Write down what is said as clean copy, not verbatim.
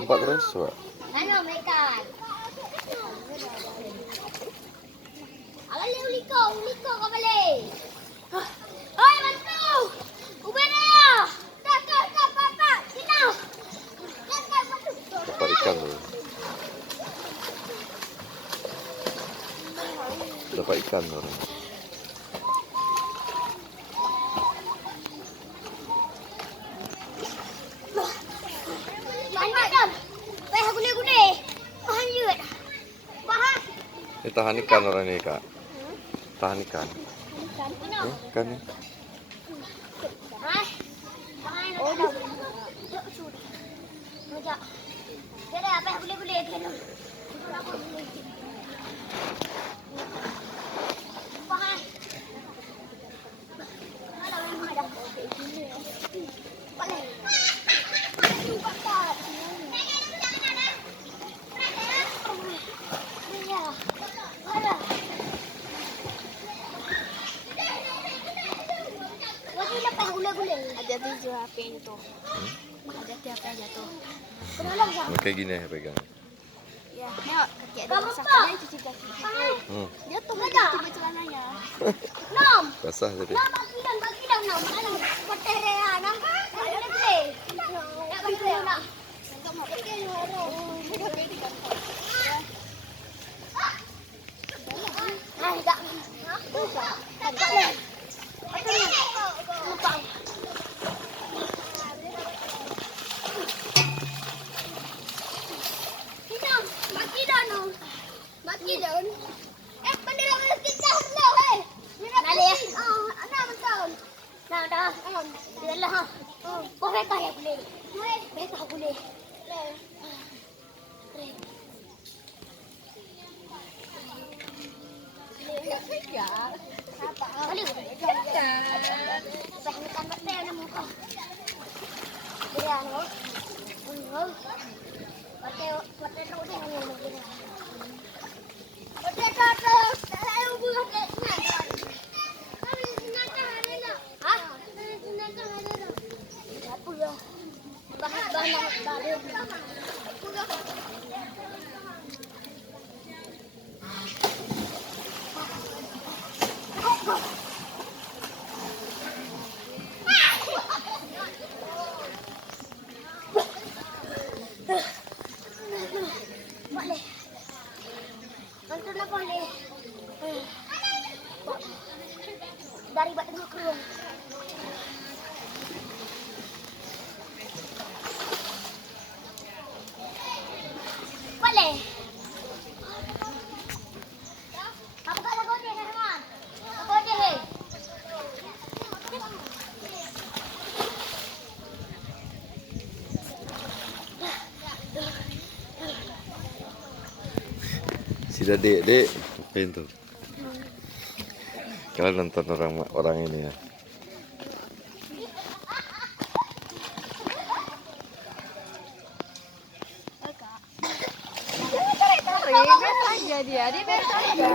Nampak terus, Pak. Ano, may ikan. Alali, uli ko kabali. Hoy, bantu! Ubay na ya! Papa! Sino? Dapat ikan loh. Dapat ikan orang. Tahan ikan orang ini, Kak. Tahan ikan. Ikan nih. Ada video HP itu. Ada tiap aja tuh. Kayak gini ya pegang. Ya, yuk, kaki ada masakannya cuci kaki. Dia tuh coba celananya. Nom. Basah jadi. Bagi dong, nom. Ano, paterea nang. Ano na Ya, bagi na. Enggak. Mati daun. Bendera kita harus hei. Nali. Ana betul. Nah, dah. Yalah. Boleh tak ya boleh. Boleh tak boleh. Ya. Apa? Boleh. Saya makan mati ana muka. Dia anu. Mati tu dia ngomong dia. Boleh. Bantu nak boleh. Dari batu kerung. Boleh. Apa kalau kau dia teman? Kau dia hei. Sudah dek, pintu. Kalian nonton orang ini ya. Dia biasa aja.